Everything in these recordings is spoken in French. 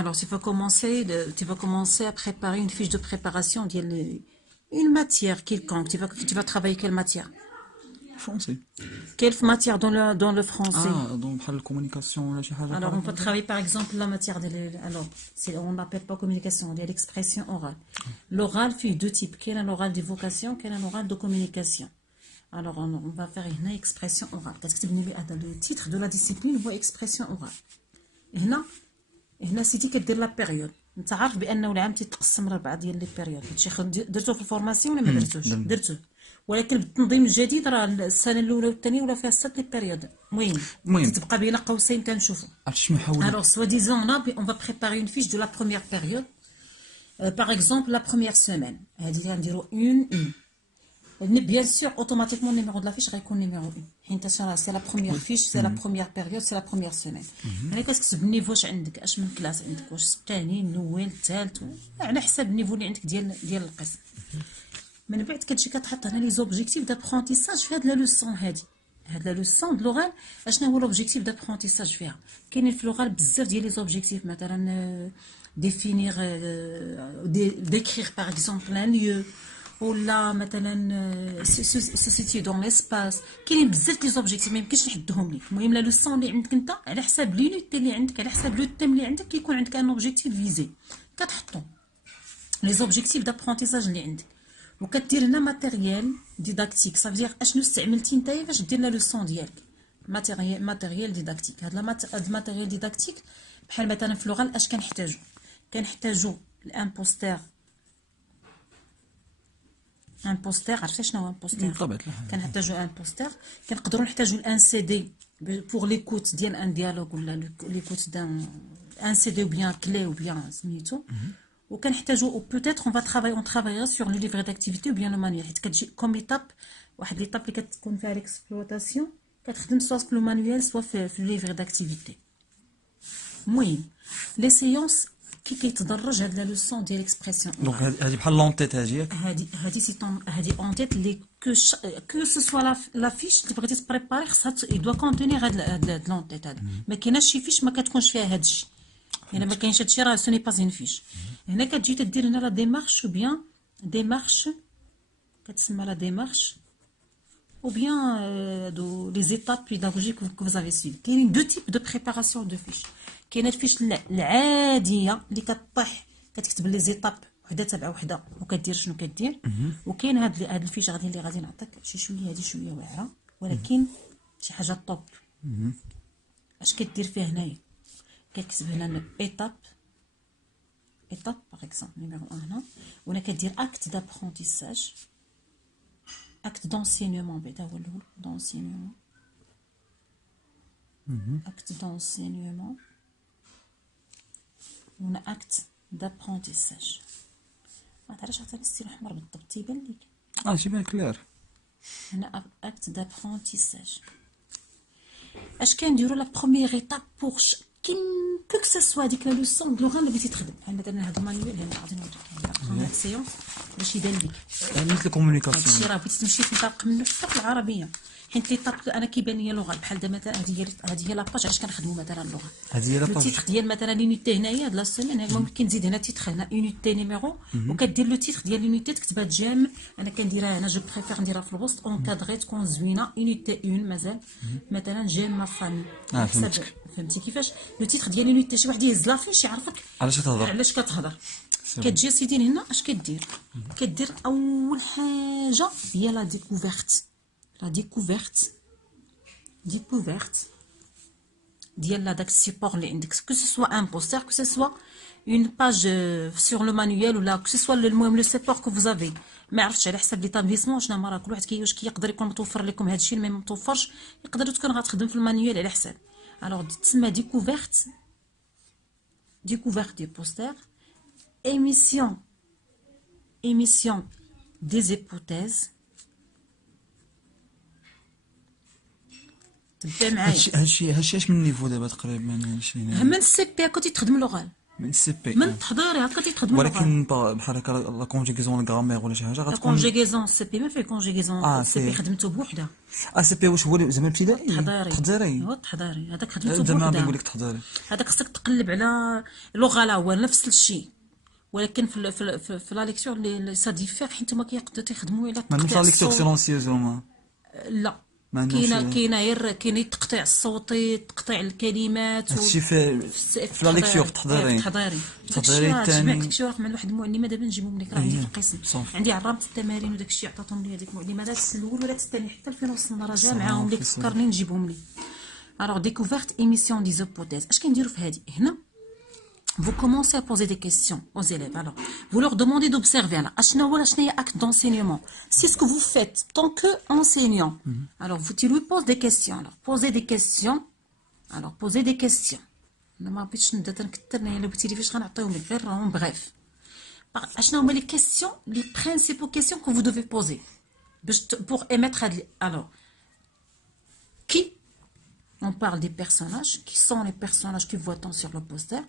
Alors, tu vas commencer à préparer une fiche de préparation, une matière quelconque. Tu vas travailler quelle matière? Français. Quelle matière dans le français? Donc بحال الكومونيكاسيون ولا شي حاجه Alors, بحال on peut هكا. travailler par exemple la matière alors, on n'appelle pas communication, il y a l'expression orale. L'oral fait deux types. Quel est l'oral d'évocation, quel est l'oral de communication? Alors, on va faire une expression orale. Le titre de la discipline هو expression orale. هنا سيتي كدير لا بيريود. انت عارف بانه العام تيتقسم لاربعه ديال لي بيريود. هادشي درتو في الفورماسيون ولا ما درتوش؟ ولكن بالتنظيم الجديد راه السنه الاولى والثانيه ولا فيها 6 لي بيريود. المهم تتبقى بين قوسين تنشوفوا. عرفتي شنو حاول. Alors soi-disant là on va préparer une fiche de la première période. Par exemple la première semaine هذه غنديروا une. Bien sûr, automatiquement, le numéro de la fiche sera le numéro 1. C'est la première fiche, c'est la première période, c'est la première semaine. Qu'est-ce que le niveau عندك اش من كلاس عندك واش الثاني الاول الثالث على حسب النيفو اللي عندك ديال القسم. من بعد كتجي كتحط هنا لي زوبجيكتيف دابرونتيساج في هاد لا لوسون هاد لا لوسون د لوغال. اشنا هو لوبجيكتيف دابرونتيساج فيها؟ كاينين في لوغال بزاف ديال لي زوبجيكتيف مثلا définir décrire par exemple un lieu ولا مثلا se situer dans l'espace. كاينين بزاف ديال ليزوبجيكتيف ما يمكنش نحدهم لك. المهم لا لوسون اللي عندك انت على حساب لونيتي اللي عندك على حساب لو تيم اللي عندك كيكون عندك ان اوبجيكتيف فيزي كتحطو لي زوبجيكتيف دابرونتيساج اللي عندك وكدير لنا ماتيريال ديداكتيك. صافي اشنو استعملتي نتايا باش دير لا لوسون ديالك؟ ماتيريال ديداكتيك. هاد الماتيريال ديداكتيك بحال مثلا في لوغال اش كنحتاجو الان بوستير. ان بوستير عرفتي شنو هو ان بوستير؟ بطبيعة الحال كنحتاجو ان بوستير. كنقدروا نحتاجو الان سي دي بور ليكوت ديال ان ديالوج ولا ليكوت دان ان سي دي او بيان كلي او بيان سميتو. وكنحتاجو او بوتيتر اون ترافايغ سور لو ليفر داكتيفيتي او بيان لو مانيوال حيت كتجي كوم ايتاب واحد ليتاب اللي كتكون فيها ليكسبلوطاسيون كتخدم سوا في لو مانيوال سوا في ليفر داكتيفيتي. المهم لي سيونس كي كيتدرج هاد لا لوسون ديال اكسبرسيون. دونك هذه بحال لونتيت ياك. هادي سي هادي اون تيت لي كو سو سوا لا فيش اللي بغيتي تبريباري خصها دوا كونتونيغ هاد لونتيت هذا. ما كايناش شي فيش ما كتكونش فيها هادشي. الا ما كاينش هادشي راه سوني با زين فيش. هنا كتجي تدير هنا لا ديمارش او بيان ديمارش كتسمى لا ديمارش ou bien les étapes pédagogiques que vous avez suivies. Il y a deux types de préparation de fiches. Il y a une fiche العاديه اللي كطيح كتكتب لي زيتاب وحده تبع وحده وكدير شنو كدير. وكاين هاد الفيش اللي غادي نعطيك شي شويه هذه شويه واعره ولكن شي حاجه طوب. اش كدير فيها هنايا؟ كتكتب هنا ايتاب باغ اكزومبل نيميرو 1 هنا وهنا كدير اكت دابرونتيساج acte d'enseignement acte d'enseignement هنا acte d'apprentissage. ما تعرفش عطيني السين احمر بالضبط تيبان ليك. تيبان كلير. هنا acte d'apprentissage. اش كنديروا لا بروميير ايتاب بور كيم بو كو سوا ديك لا لوسون د لوغال اللي بغيتي تخدم. بحال مثلا هاد المانيوال هنا غادي نوريك لا سيونس باش يبان ليك. مثل الكومونيكاسيون هادشي راه بغيتي تمشي تنطلق منه حتى العربيه حيت لي طاب انا كيبان ليا لغه بحال دابا مثلا هذه هي لاباج علاش كنخدموا مثلا اللغه. هذه هي لاباج التيتر ديال مثلا لونيتي هنايا هاد لا سيمين ممكن تزيد هنا تيتر هنا يونيتي نيميرو وكدير لو تيتر ديال لونيتي تكتبها جام. انا كنديرها هنا جو بريفير نديرها في الوسط اونكادري تكون زوينه يونيتي 1 مازال مثلا جام ما فامي. فهمتي كيفاش لو تيتر ديال لونيتي شي واحد يهز لافيش يعرفك علاش كتهضر. كتجي سيدي هنا اش كدير؟ كدير اول حاجه هي لا ديكوفيرت ديال داك السيبور اللي عندك كو سوا ان بوستر كو سوا اون باج سور لو مانيوال ولا كو سوا المهم لو سيبور كو فوزافي. ما عرفتش على حساب ليطابليسمون شنو ما راه كل واحد واش كيقدر يكون متوفر لكم هادشي ما متوفرش يقدر تكون غتخدم في المانيوال على حساب. الوغ تسمى ديكوفيرت دي بوستر. émission des hypothèses. تبع معايا هادشي اش من نيفو دابا تقريبا هادشي من السي بي كنتي تخدم لوغال من سي بي من التحضيري هكا تيخدموا اللغة. ولكن بحال هكا لا كونجيغيزون الغرامير ولا شي حاجه لا غتكون كونجيغيزون سي بي ما فيه كونجيغيزون سي بي سي خدمته بوحدها. سي بي واش هو زعما الابتدائي التحضيري التحضيري هو التحضيري هذاك خدمته زعما بوحدها. بيقول لك تحضيري هذاك خصك تقلب على اللغة، لا هو نفس الشيء، ولكن في لا ليكتور اللي سا ديفير، حيت هما كيقدروا تيخدموا الى ما نمشي تقطيع على ليكتور الصوت. سيلونسيوز وما لا ما عندهمش كاين التقطيع الصوتي، تقطيع الكلمات هادشي في لا ليكتور في التحضيري التحضيري الثاني. جمعت داكشي راه مع واحد المعلمه، دابا نجيبهم لك، راه عندي في القسم، صافي. عندي عرامه التمارين وداكشي عطاتهم لي هذيك المعلمه، درس الاول ولا الثاني حتى الفين وصلنا راه جا معاهم لي صافي. تفكرني نجيبهم لي. الوغ ديكوفيرت ايميسيون دي زوبوتيز، اش كنديروا في هذه هنا؟ Vous commencez à poser des questions aux élèves. Alors, vous leur demandez d'observer. Alors, achna acte d'enseignement. C'est ce que vous faites tant que enseignant. Alors, tu lui poses des questions. Alors, posez des questions. Alors, posez des questions. Bref. Les questions, les principaux questions que vous devez poser pour émettre. Alors, qui? On parle des personnages. Qui sont les personnages que voit-on sur le poster?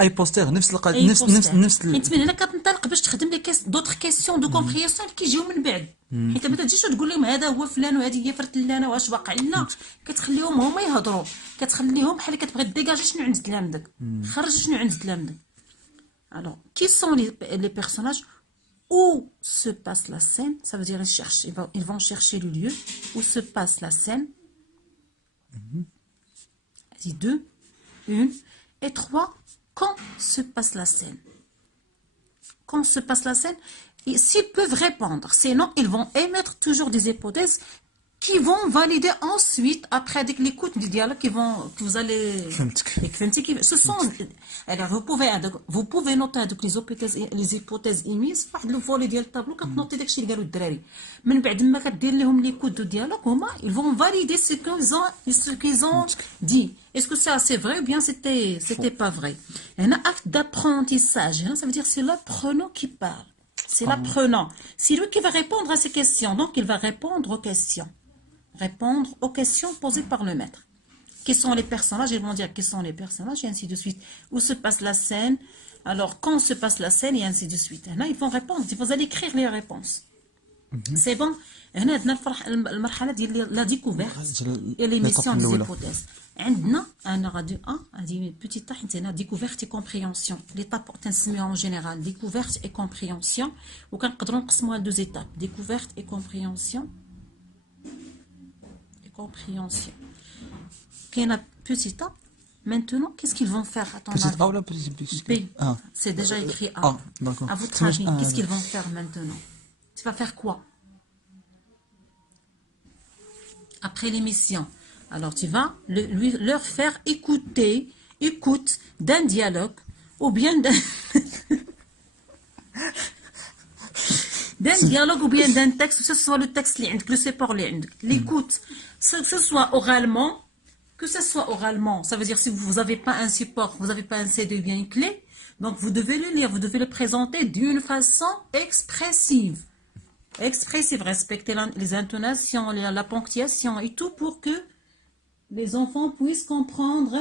اي بوستر نفس القضيه اي نفس حيت من هنا كتنطلق باش تخدم لي دوطخ كيسيون دو كومبريونسيون اللي كيجيو من بعد. حيت ما تجيش تقول لهم هذا هو فلان وهذه هي فرتلانه واش واقع لنا، كتخليهم هما يهضروا، كتخليهم بحال كتبغي ديجاجي شنو عند تلامذك، خرج شنو عند تلامذك. Alors, qui sont les personnages? Où se passe la scène? Ça veut dire ils vont chercher le lieu où se passe la scène. Vas-y, 2, 1. Et 3, quand se passe la scène? Quand se passe la scène, s'ils peuvent répondre, sinon ils vont émettre toujours des hypothèses qui vont valider ensuite, après avec l'écoute du dialogue, que vous allez... Ce sont... Alors, vous pouvez noter les hypothèses émises, واحد لو فولي ديال الطابلو كتنوطي داكشي اللي قالوا الدراري. من بعد ما كدير لهم ليكوت دو ديالوغ، هما ils vont valider ce qu'ils ont dit. Est-ce que ça c'est vrai ou bien c'était pas vrai? Un acte d'apprentissage, ça veut dire c'est l'apprenant qui parle. C'est l'apprenant. C'est lui qui va répondre à ces questions. Donc il va répondre aux questions. Répondre aux questions posées par le maître. Qui sont les personnages? Ils vont dire qui sont les personnages et ainsi de suite. Où se passe la scène? Alors quand se passe la scène et ainsi de suite. Là, ils vont répondre. Vous allez écrire les réponses. C'est bon. هنا عندنا المرحله ديال لا ديكوفيرت et l'émission des hypothèses. عندنا انا غادي هذه بيتيت حيت هنا ديكوفيرت اي كومبريونسيون. ليطاب تنسميوها اون جينيرال ديكوفيرت اي كومبريونسيون، وكنقدروا نقسموها لدوز ايتاب ديكوفيرت اي كومبريونسيون. Qu'une petite étape. Maintenant, qu'est-ce qu'ils vont faire à ton avis? Petite A ou la petite B? C'est déjà écrit A. Ah, d'accord. À votre avis, qu'est-ce qu'ils vont faire maintenant? Tu vas faire quoi? Après l'émission. Alors, tu vas leur faire écoute d'un dialogue ou bien d'un dialogue ou bien d'un texte, que ce soit le texte, le support, l'écoute, que ce soit oralement, ça veut dire si vous n'avez pas un support, vous n'avez pas un CD ou bien une clé, donc vous devez le lire, vous devez le présenter d'une façon expressive. Expressive, respecter les intonations, la ponctuation et tout pour que les enfants puissent comprendre.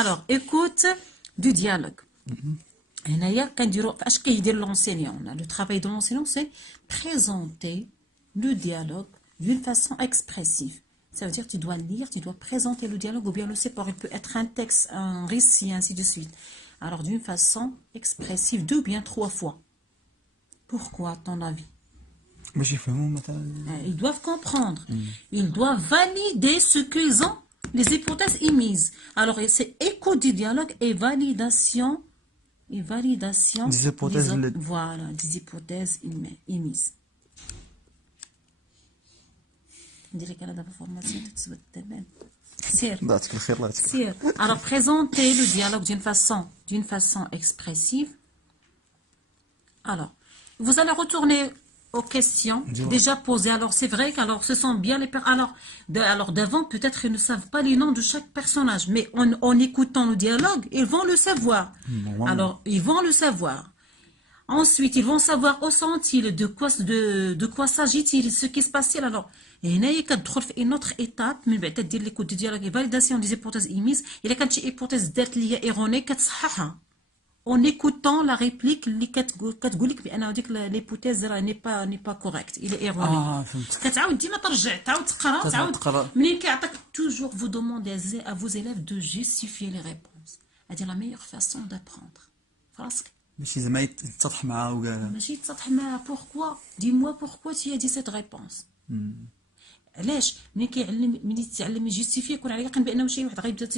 Alors, écoute du dialogue. L'enseignant. Le travail de l'enseignant, c'est présenter le dialogue d'une façon expressive. Ça veut dire que tu dois lire, tu dois présenter le dialogue ou bien le support. Il peut être un texte, un récit, ainsi de suite. Alors, d'une façon expressive, 2 ou bien 3 fois. Pourquoi, à ton avis? Ils doivent comprendre. Ils doivent valider ce qu'ils ont, les hypothèses émises. Alors, c'est écoute du dialogue et validation des hypothèses, voilà, des hypothèses émises. Alors, présenter le dialogue d'une façon expressive. Alors, vous allez retourner aux questions déjà posées. Alors, c'est vrai qu'alors ce sont bien les personnes. Alors d'avant, peut-être ils ne savent pas les noms de chaque personnage, mais en écoutant le dialogue, ils vont le savoir. Alors, ils vont le savoir. Ensuite, ils vont savoir où sont-ils, de quoi s'agit-il, ce qui se passe-t-il. Alors, et هنا كتدخل في une autre étape من بعد دير ليكود ديالك فاليداسيون دي زيبوتيز ايميس. الا كانت شي ايبوتيز دارت ليا ايروني كتصححها en écoutant la réplique اللي كتقول لك بان هذيك ليبوتيز راه ني با كوريكت الى ايروني. فهمتك. كتعاود ديما ترجع تعاود تقرا تقرا. تعاود منين كيعطيك toujours vous demandez à vos élèves de justifier les réponses. هذه la meilleure façon d'apprendre. فراسك ماشي زعما يتسطح معاه وكاع. ماشي تسطح معاه. pourquoi dis-moi pourquoi tu as dit cette réponse. علاش ملي كيعلم ملي تتعلم يجيستيفي يكون على يقين بانه شي واحد غيبدا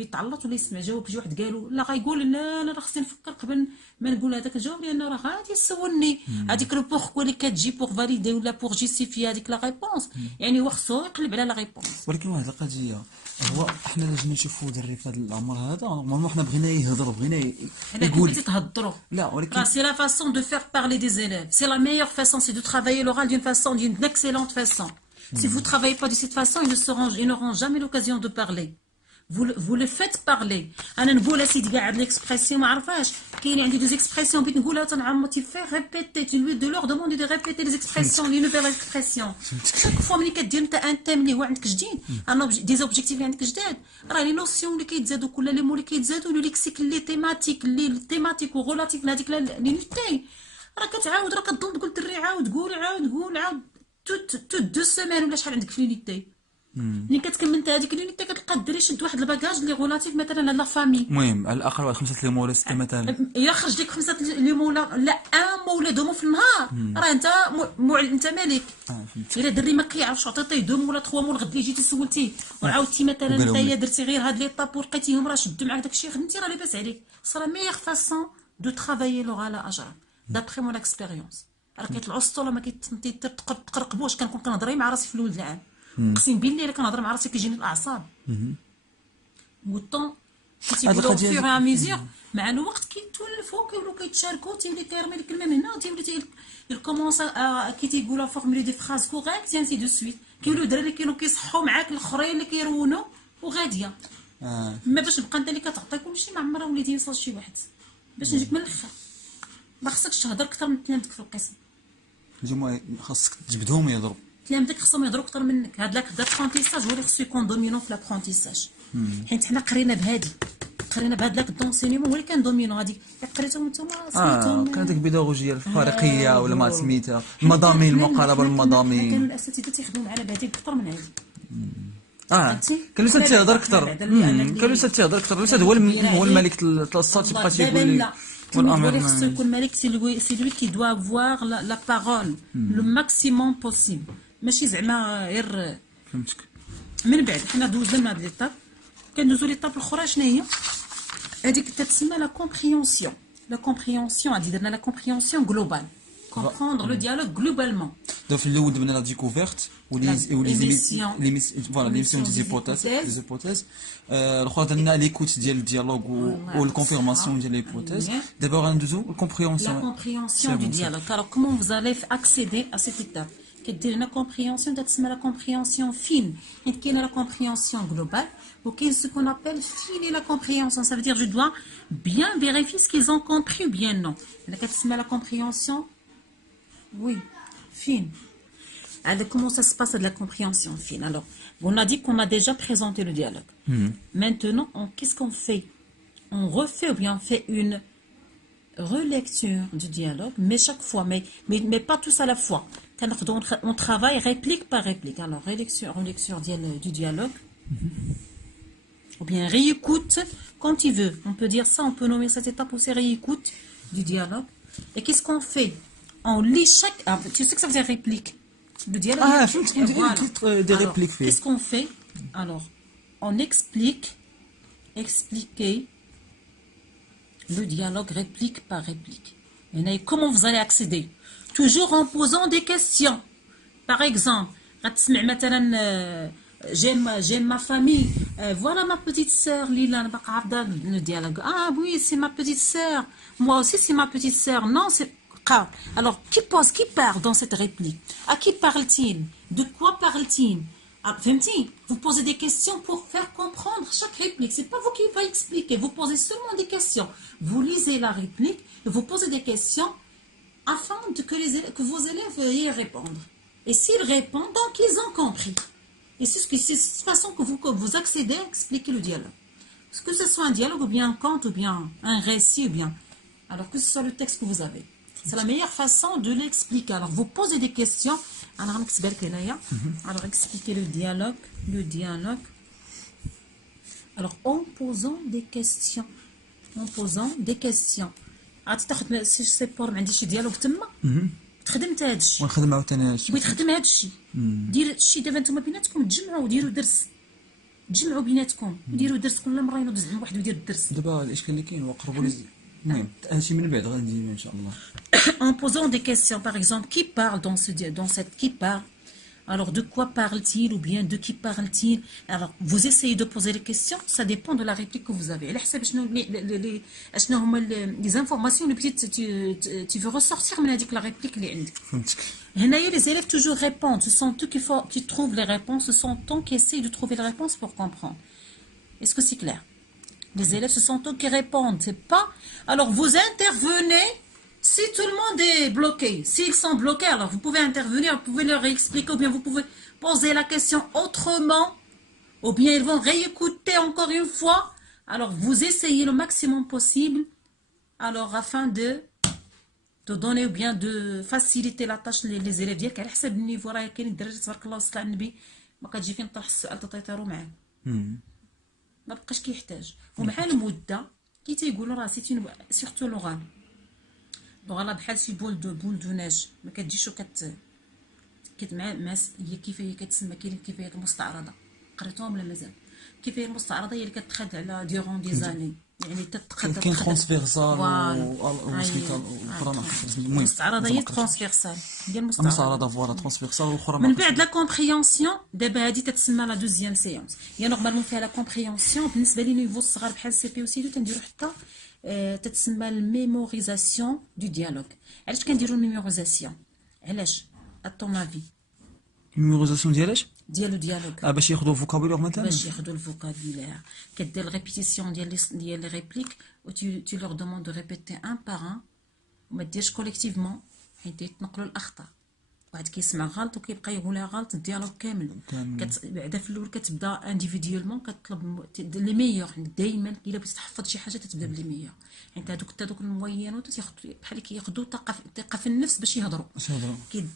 يتعلط ولا يسمع جواب شي واحد قالو لا غايقول لا انا راه خصني نفكر قبل ما نقول هذاك الجواب لان راه غادي يسولني هذيك لو بوركوا اللي كتجي بور فاليدي ولا بور جيستيفي هذيك لا ريبونس يعني هو خصو يقلب على لا ريبونس. ولكن واحد القضيه هو احنا جينا نشوفوا دري في هذا العمر هذا نورمالمون حنا بغينا يهضر بغينا يقول تهضروا لا ولكن سي لا فاسون دو فير بارلي دي زيليف سي لا ميور فاسون سي دو ترافايي لورال دون فاسون دون اكسيلونت فاسون. Si vous ne travaillez pas de cette façon, ils n'auront jamais l'occasion de parler. Vous le faites parler. أنا نقول سيدي قاعد l'expression ما عرفاش كاين عندي deux expressions بغيت نقولها تنعمو tu fais répéter tu leur demandes de répéter les expressions les nouvelles expressions. chaque fois ملي كدير انت ان تيم اللي هو عندك جديد دي زوبجيكتيف اللي عندك جداد راه لي نوسيون اللي كيتزادوا كل لي مو اللي كيتزادوا لو ليكسيك اللي تيماتيك وريلاتيف لهذيك لي نيتي راه كتعاود راه كتظن تقول الدري عاود قول توت دو سيمين ولا شحال عندك في لونيتي. ملي كتكمل انت هذيك لونيتي كتلقى الدري شد واحد الباكاج اللي غولاتيف مثلا لا فامي. المهم على الاقل واحد 5 ليمون ولا 6 مثلا. الا خرج لك 5 ليمون لا ان مو ولا دومو في النهار راه انت مالك. الا دري ما كيعرفش عطيتيه دوم ولا 3 مول غدي جيتي سولتيه وعاودتي مثلا نتايا درتي غير هاد ليطاب ولقيتيهم راه شدوا معاك داكشي خدمتي راه لاباس عليك. صرا ميغ فاسون دو ترافايي لوغال اجرا دابخي مون اكسبيريونس. راه كيطلعوا السطوله ما تقرقبوش. كنكون كنهضر مع راسي في الاول العام اقسم بالله الا كنهضر مع راسي كيجيني الاعصاب. والطون كيتيقولوا فيغ ميزير مع الوقت كيتولفوا كيولوا كيتشاركوا تيولي كيرمي الكلمه من هنا تيولي الكومونس كي تيقولوا فورمولي دي فراز كوريكت انسي دو سويت كيولوا الدراري كانوا كيصحوا معاك الاخرين اللي كيرونوا وغاديه. ما باش نبقى انت اللي كتعطي كلشي ما عمرها وليدي يوصل شي واحد باش نجيك من الاخر. ما خصكش تهضر اكثر من تلامذتك في القسم. نجمو خاصك تجبدهم يهضروا. تلامذتك خصهم يهضروا اكثر منك. هاد لابرونتيساج هو اللي خصو يكون دومينون في لابرونتيساج. حيت حنا قرينا بهاد لاك دونسينيمون هو اللي كان دومينون. هذيك قريتهم نتوما سميتهم كانت ديك البيداغوجيه الفارقيه ولا ما سميتها المضامين المقاربه المضامين. كانوا الاساتذه تيخدموا على بعضهم اكثر من عندي. كان الاستاذ تيهضر اكثر. كان الاستاذ تيهضر اكثر. الاستاذ هو الملك الكلاصات تيبقى تيقول لك خصو يكون مالك. سي لوي كي دوا افوار لا بارول لو ماكسيموم بوسيبل ماشي زعما غير. فهمتك. من بعد حنا دوزنا من هاد ليطاب كندوزو ليطاب الاخرى. شنو هي هذيك تتسمى لا كومبريونسيون. لا كومبريونسيون هادي درنا لا كومبريونسيون جلوبال comprendre le dialogue globalement. Donc في الاول درنا لا ديكوفيرت ليميسيون دي زيبوتيز. الاخرى درنا ليكوت ديال الديالوج والكونفيرماسيون ديال ليبوتيز. دابا غندوزو الكومبريونسيون. لا كومبريونسيون دو ديالوج. alors comment vous allez accéder à cette étape كدير لنا كومبريونسيون تتسمى لا كومبريونسيون فين. حيت كاينه لا كومبريونسيون جلوبال وكاين سو كون ابل فيني لا كومبريونسيون. ça veut dire je dois bien vérifier ce qu'ils ont compris ou bien non. انا كتسمى لا كومبريونسيون oui fine. Alors comment ça se passe de la compréhension fine? Alors on a dit qu'on a déjà présenté le dialogue. Maintenant qu'est-ce qu'on fait? On refait ou bien on fait une relecture du dialogue, mais chaque fois, mais pas tous à la fois. On travaille réplique par réplique. Alors, relecture du dialogue, ou bien réécoute quand il veut. On peut dire ça, on peut nommer cette étape aussi réécoute du dialogue. Et qu'est-ce qu'on fait? On lit chaque... Ah, tu sais que ça veut dire réplique. Le dialogue... des répliques. Qu'est-ce qu'on fait? Alors, on expliquer le dialogue réplique par réplique. Et comment vous allez accéder? Toujours en posant des questions. Par exemple, j'aime ma famille. Voilà ma petite sœur Lila. Le dialogue. Ah oui, c'est ma petite sœur. Moi aussi, c'est ma petite sœur. Non, c'est... Alors, qui parle dans cette réplique? À qui parle-t-il? De quoi parle-t-il? Ah, vous posez des questions pour faire comprendre chaque réplique. C'est pas vous qui va expliquer. Vous posez seulement des questions. Vous lisez la réplique et vous posez des questions afin que vos élèves y répondent. Et s'ils répondent, donc ils ont compris. Et c'est cette façon que vous accédez à expliquer le dialogue. Que ce soit un dialogue ou bien un conte ou bien un récit ou bien... Alors que ce soit le texte que vous avez. C'est la meilleure façon de l'expliquer. Alors vous posez des questions. Alors expliquez le dialogue. Alors en posant des questions. سي بور ما عنديش شي ديالوغ تما خدمت هذا الشيء ونخدم عاوتاني هذا الشيء بغيت نخدم هذا الشيء دير الشيء دابا نتوما بيناتكم تجمعوا وديروا درس تجمعوا بيناتكم وديروا درس كل مره ينوض زعما واحد يدير الدرس دابا الاشكال اللي كاين هو قربوا لي المهم هادشي من بعد غندير ان شاء الله en posant des questions par exemple qui parle qui parle alors de quoi parle-t-il ou bien de qui parle-t-il alors vous essayez de poser les questions ça dépend de la réplique que vous avez على حسب شنو هما les informations اللي بغيتي tu veux ressortir من هذيك la réplique اللي عندك فهمتك هنايا les élèves toujours répondent ce sont eux qui trouvent les réponses ce sont eux qui essayent de trouver les réponses pour comprendre est-ce que c'est clair les élèves ce sont eux qui répondent c'est pas alors vous intervenez si tout le monde est bloqué, s'ils sont bloqués, alors vous pouvez intervenir, vous pouvez leur expliquer, ou bien vous pouvez poser la question autrement, ou bien ils vont réécouter encore une fois. Alors vous essayez le maximum possible, alors afin de donner ou bien de faciliter la tâche les élèves ديالك على حسب النيفو راه كاين الدرجه تبارك الله وصل على النبي ما كتجي فين طرح السؤال تطيطروا معاه ما بقاش كيحتاج ومع المده كي تيقولوا راه سيرتو لوغال لغالا بحال شي بول دو ناج ما كتجيش مع هي كيفيه كتسمى كاين الكيفيات المستعرضه قريتوهم ولا مازال الكيفيه المستعرضه هي اللي كتخد على ديغون دي زاني يعني تتقدر كاين ترانسفيرسال وسميتها الاخرى المهم المستعرضه هي ترانسفيرسال ديال المستعرضه فوالا ترانسفيرسال والاخرى من بعد لا كومبريونسيون دابا هذه تتسمى لا دوزيام سيونس هي نورمالمون فيها لا كومبريونسيون بالنسبه لي نيفو الصغار بحال سي بي و سي دو تنديرو حتى تتسمى الميموريزاسيون دو ديالوغ علاش كنديروا الميموريزاسيون علاش اطون افي الميموريزاسيون ديالو ديالوغ باش ياخذوا الفوكابولير مثلا باش ياخذوا الفوكابولير كدير ريبيتيسيون ديال لي ريبليك و tu leur demandes de répéter un par un وما ديرش كوليكتيفمون حيت يتنقلوا الاخطاء واحد كيسمع غلط وكيبقى يقولها غلط الديالوغ كامل بعدا في الاول كتبدا انديفيديولمون كتطلب لي ميور دائما الا بغيتي تحفظ شي حاجه تتبدا بلي ميور حيت هذوك الموينات بحال كياخذوا ثقه في النفس باش يهضروا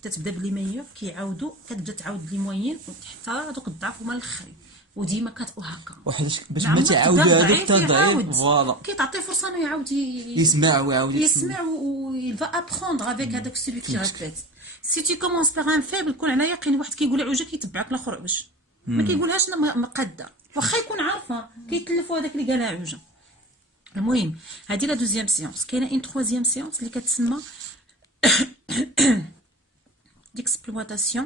كتبدا بلي ميور كيعاودوا كتبدا تعاود لي موين حتى هذوك الضعف هما الاخرين وديما وهكا باش ما تعاود هذوك حتى ضعيف فوالا كيتعطي فرصه انه يعاود يسمع ويعاود يسمع و il va apprendre avec هذاك celui qui répète si tu commences par un faible كون على يقين واحد كيقول عوجه كيتبعك الاخر عوج ما كيقولهاش انا قاده واخا يكون عارفه كيتلفوا هذاك اللي قالها عوجه المهم هذه لا دوزيام سيونس كاينه ان ترويزيام سيونس اللي كتسمى d'exploitation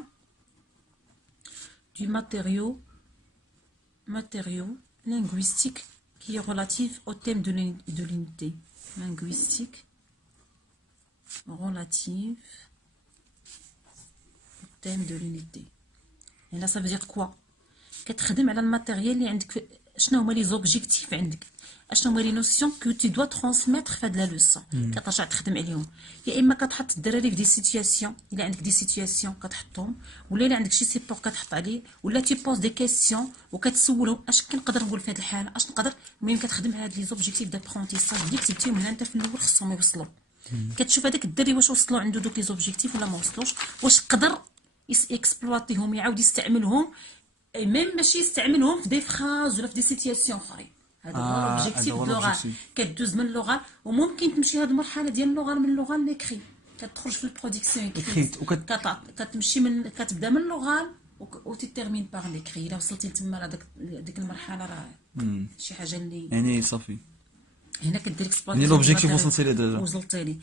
du matériau linguistique qui est relative au thème de l'unité linguistique relative au thème de l'unité et là ça veut dire quoi كتخدم على الماتيريال اللي عندك شنو هما لي زوبجيكتيف عندك اشنو هما لي نوسيون كو تي دوا ترانسميتر في هاد لا لوسون كترجع تخدم عليهم يا اما كتحط الدراري في دي سيتوياسيون الا عندك دي سيتوياسيون كتحطهم ولا الا عندك شي سيبور كتحط عليه ولا تي بوز دي كيسيون وكتسولهم اش كنقدر نقول في هاد الحاله اش نقدر المهم كتخدم على هاد لي زوبجيكتيف دابرونتيساج اللي كتبتيهم هنا انت في الاول خصهم يوصلوا كتشوف هذاك الدري واش وصلوا عنده دوك لي زوبجيكتيف ولا ما وصلوش واش قدر اكسبلواتيهم يعاود يستعملهم ميم ماشي يستعملهم في دي فراز ولا في دي سيتياسيون اخرين هذا هو لوبجيكتيف دو لوغال كدوز من اللغه وممكن تمشي هذه المرحله ديال اللغه من اللغه ليكري كتخرج في البرودكسيون اكريت كتمشي من كتبدا من اللغه وتيتيرمين باغ ليكري الا وصلتي لتما لهذيك المرحله راه شي حاجه اللي يعني صافي هنا كدير اكسبلوطاسيون يعني لوبجيكتيف وصلتي ليه ديجا وصلتي ليه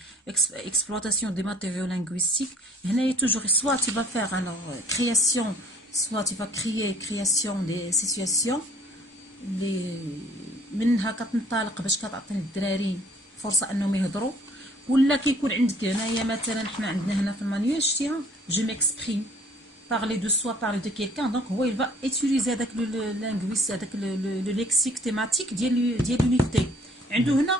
اكسبلوطاسيون دي ماتيريو لينغويستيك هنايا توجور سوا تي با فيغ الوغ كرياسيون soit tu vas création des situations اللي منها كتنطلق باش كتعطي للدراري فرصه انهم يهضروا ولا كيكون عندك هنايا مثلا حنا عندنا هنا في المانيوال شتيها جو ميكسبريم parler de soi, parler de quelqu'un, donc il va utiliser avec le linguiste, avec le lexique thématique ديال l'unité. عنده هنا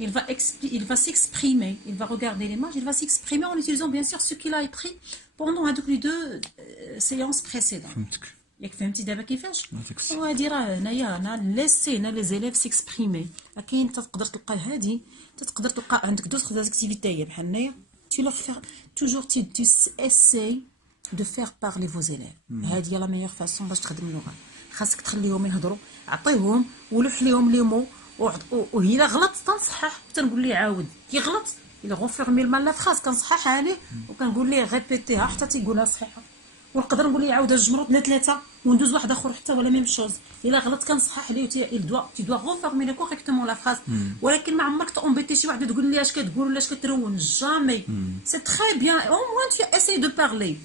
il va s'exprimer, il va regarder l'image, il va s'exprimer en utilisant bien sûr ce qu'il a écrit pendant les deux séances précédentes. فهمتك. ياك فهمتي دابا كيفاش؟ فهمتك. وهادي راه هنايا انا ليسينا لي زيليف سيكسبريمي. كاين تقدر تلقى هادي، تقدر تلقى عندك دوطخ اكتيفيتي بحال هنايا tu leur fais toujours tu essayes de faire parler vos élèves. هادي هي لا ميور فاسون باش تخدم اللغه. خاصك تخليهم يهضروا، عطيهم ولوح ليهم لي مو، وإلا غلط تنصحح تنقول ليه عاود، كي غلط الا غوفيرمي المال لا فراس كنصحح عليه وكنقول ليه ريبيتيها حتى تيقولها صحيحه، ونقدر نقول ليه عاودها جوج مرات ولا ثلاثه وندوز واحد اخر حتى ولا ميم شوز. الا غلط كنصحح عليه tu dois reformuler correctement la phrase. ولكن ما عمرك تامبيتي شي واحد تقول لي اش كتقول ولا اش كترون، جامي. سي تري بيان او موان tu essayes de parler.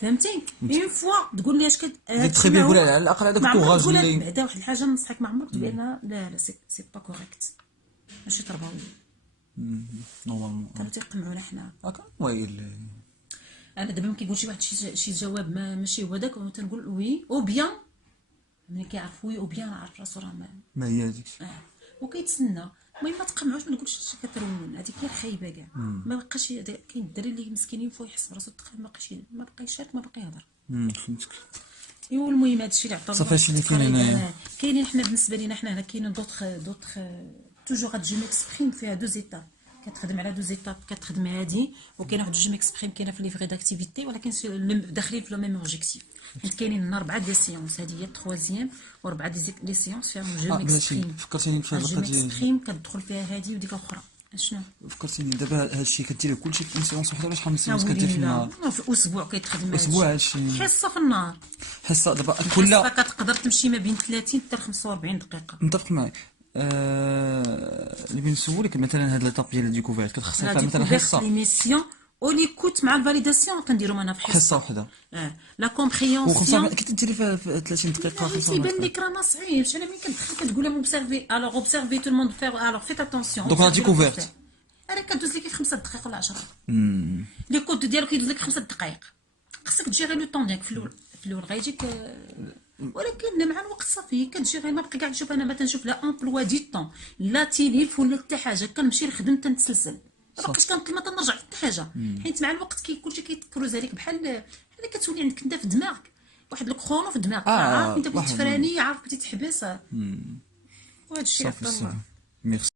فهمتي؟ اون فوا تقول لي اش تري بيان، قول على الاقل هذاك الكوراج اللي بعدا واحد الحاجه نصحك ما عمرك تقول لها لا سي با كوريكت، ماشي تربوي. نورمالمون كانوا تيقمعونا حنا هكا. ويلي انا دابا ملي كيقول شي واحد شي جواب ماشي هو داك تنقول وي او بيان، ملي كيعرف وي او بيان عارف راسو راه ما هي هذيك. وكيتسنى. المهم ما تقمعوش، ما تقولش شي كترون، هذيك هي الخايبه كاع. ما بقاش كاين الدراري اللي مسكينين فوق يحس براسو تقريبا ما بقى يشارك، ما بقى يهضر. فهمتك. ايوا المهم هذا الشيء اللي عطاو صافي هادشي اللي كاين هنايا. كاينين حنا بالنسبه لينا حنا هنا كاينين دوطخ توجور هاد جو ميكسبريم فيها دو زيتاب، كتخدم على دو زيتاب، كتخدم هادي وكاينه واحد جو ميكسبريم كاينه في ليفري داكتيفيتي، ولكن داخلين في لو ميم اوبجيكتيف. حيت كاينين 4 دي سيونس، هذه هي التروازيام، و4 دي سيونس فيهم جو ميكسبريم. فكرتيني بشي جو ميكسبريم كتدخل فيها هادي وديك الاخرى. شنو فكرتيني دابا هادشي كديريه كلشي في سيونس وحده ولا شحال من سيونس كدير في النهار؟ في اسبوع كيتخدم اسبوع هادشي حصه في النهار. حصه دابا كل كتقدر تمشي ما بين 30 حتى 45 دقيقه. متفق معك. اللي بنسولك مثلا هاد ليطاب ديال الديكوفيرت كتخصها فيها مثلا حصه ليميسيون او ليكوت مع الفاليداسيون كنديرهم انا في حصه وحده. لا كومبريونسيون كتديري فيها في 30 دقيقه حصه. تيبان لك راه ما صعيبش. انا ملي كندخل كتقول لهم اوبسيرفي، الوغ اوبسيرفي تو الموند فير، الوغ فيت اتونسيون. دونك لا ديكوفيرت انا كدوز لك 5 دقائق ولا 10. لي كود ديالك كيدوز لك 5 دقائق. خاصك تجيري لو طون ديالك في الاول غيجيك، ولكن مع الوقت صافي كتجيري. ما بقى كاع نشوف انا مثلا نشوف لا امبلوا دي طون لا تيليف ولا حتى حاجه، كنمشي نخدم تنتسلسل، ما بقيتش كنطلع ما تنرجع حتى حاجه، حيت مع الوقت كلشي كيتكروز عليك بحال كتولي عندك انت في دماغك واحد الكرونو في دماغك، عارف انت بغيتي تفراني، عارف بغيتي تحبس. وهذا الشيء عطا الله.